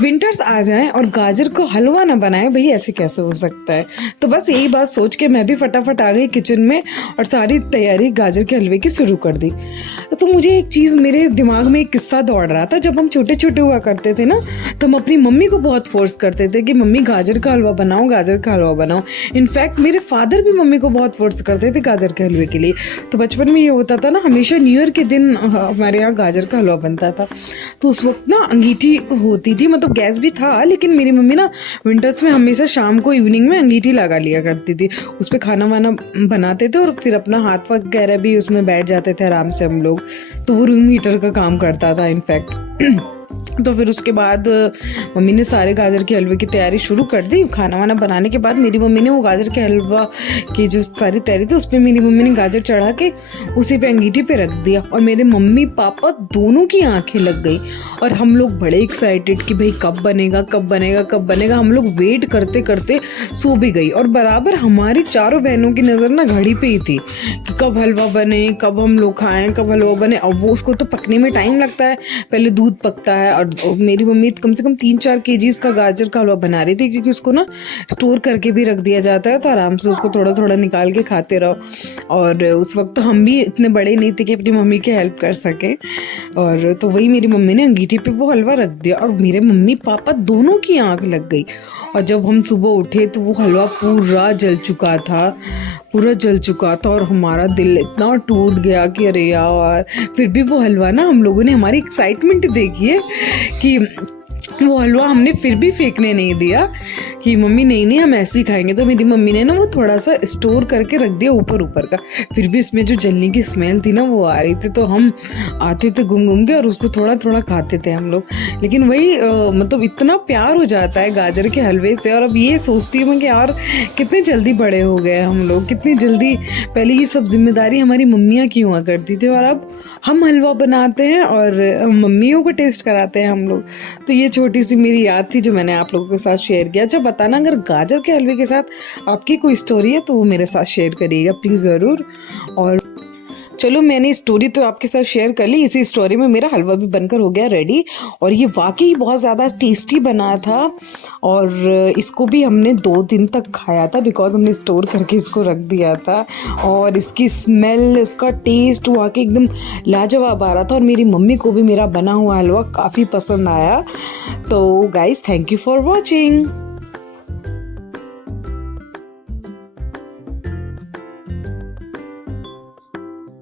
Winters आ जाएं और गाजर को हलवा ना बनाएं, भाई ऐसे कैसे हो सकता है। तो बस यही बात सोच के मैं भी फटाफट आ गई किचन में और सारी तैयारी गाजर के हलवे की शुरू कर दी। तो मुझे एक चीज़, मेरे दिमाग में एक किस्सा दौड़ रहा था। जब हम छोटे छोटे हुआ करते थे ना, तो हम अपनी मम्मी को बहुत फोर्स करते थे कि मम्मी गाजर का हलवा बनाओ, गाजर का हलवा बनाओ। इनफैक्ट मेरे फादर भी मम्मी को बहुत फोर्स करते थे गाजर के हलवे के लिए। तो बचपन में ये होता था ना, हमेशा न्यू ईयर के दिन हमारे यहाँ गाजर का हलवा बनता था। तो उस वक्त ना अंगीठी होती थी, मतलब गैस भी था, लेकिन मेरी मम्मी ना विंटर्स में हमेशा शाम को इवनिंग में अंगीठी लगा लिया करती थी। उस पर खाना वाना बनाते थे और फिर अपना हाथ वगैरह भी उसमें बैठ जाते थे आराम से हम लोग। तो वो रूम हीटर का काम करता था इनफैक्ट। तो फिर उसके बाद मम्मी ने सारे गाजर के हलवे की तैयारी शुरू कर दी। खाना वाना बनाने के बाद मेरी मम्मी ने वो गाजर के हलवा की जो सारी तैयारी थी, उस पर मेरी मम्मी ने गाजर चढ़ा के उसी पे अंगीठी पे रख दिया। और मेरे मम्मी पापा दोनों की आंखें लग गई और हम लोग बड़े एक्साइटेड कि भाई कब बनेगा कब बनेगा कब बनेगा। हम लोग वेट करते करते सो भी गई। और बराबर हमारी चारों बहनों की नज़र ना घड़ी पे ही थी कि कब हलवा बने, कब हम लोग खाएं, कब हलवा बने। अब वो उसको तो पकने में टाइम लगता है, पहले दूध पकता है। और मेरी मम्मी कम से कम 3-4 केजीज का गाजर का हलवा बना रही थी, क्योंकि उसको ना स्टोर करके भी रख दिया जाता है, तो आराम से उसको थोड़ा थोड़ा निकाल के खाते रहो। और उस वक्त तो हम भी इतने बड़े नहीं थे कि अपनी मम्मी की हेल्प कर सके। और तो वही मेरी मम्मी ने अंगीठी पे वो हलवा रख दिया और मेरे मम्मी पापा दोनों की आंख लग गई। और जब हम सुबह उठे तो वो हलवा पूरा जल चुका था, पूरा जल चुका था। और हमारा दिल इतना टूट गया कि अरे यार। फिर भी वो हलवा ना, हम लोगों ने हमारी एक्साइटमेंट देखी है कि वो हलवा हमने फिर भी फेंकने नहीं दिया कि मम्मी नहीं नहीं हम ऐसे ही खाएंगे। तो मेरी मम्मी ने ना वो थोड़ा सा स्टोर करके रख दिया ऊपर ऊपर का। फिर भी इसमें जो जलने की स्मेल थी ना वो आ रही थी। तो हम आते थे घूम घूम के और उसको थोड़ा थोड़ा खाते थे हम लोग। लेकिन वही मतलब इतना प्यार हो जाता है गाजर के हलवे से। और अब ये सोचती हूँ मैं कि यार कितने जल्दी बड़े हो गए हम लोग, कितनी जल्दी। पहले ये सब जिम्मेदारी हमारी मम्मियाँ की हुआ करती थी और अब हम हलवा बनाते हैं और मम्मियों को टेस्ट कराते हैं हम लोग। तो ये छोटी सी मेरी याद थी जो मैंने आप लोगों के साथ शेयर किया। अच्छा बताना अगर गाजर के हलवे के साथ आपकी कोई स्टोरी है तो वो मेरे साथ शेयर करिएगा प्लीज़ ज़रूर। और चलो मैंने स्टोरी तो आपके साथ शेयर कर ली, इसी स्टोरी में मेरा हलवा भी बनकर हो गया रेडी। और ये वाकई बहुत ज़्यादा टेस्टी बना था और इसको भी हमने 2 दिन तक खाया था, बिकॉज हमने स्टोर करके इसको रख दिया था। और इसकी स्मेल, उसका टेस्ट वाकई एकदम लाजवाब आ रहा था। और मेरी मम्मी को भी मेरा बना हुआ हलवा काफ़ी पसंद आया। तो guys thank you for watching.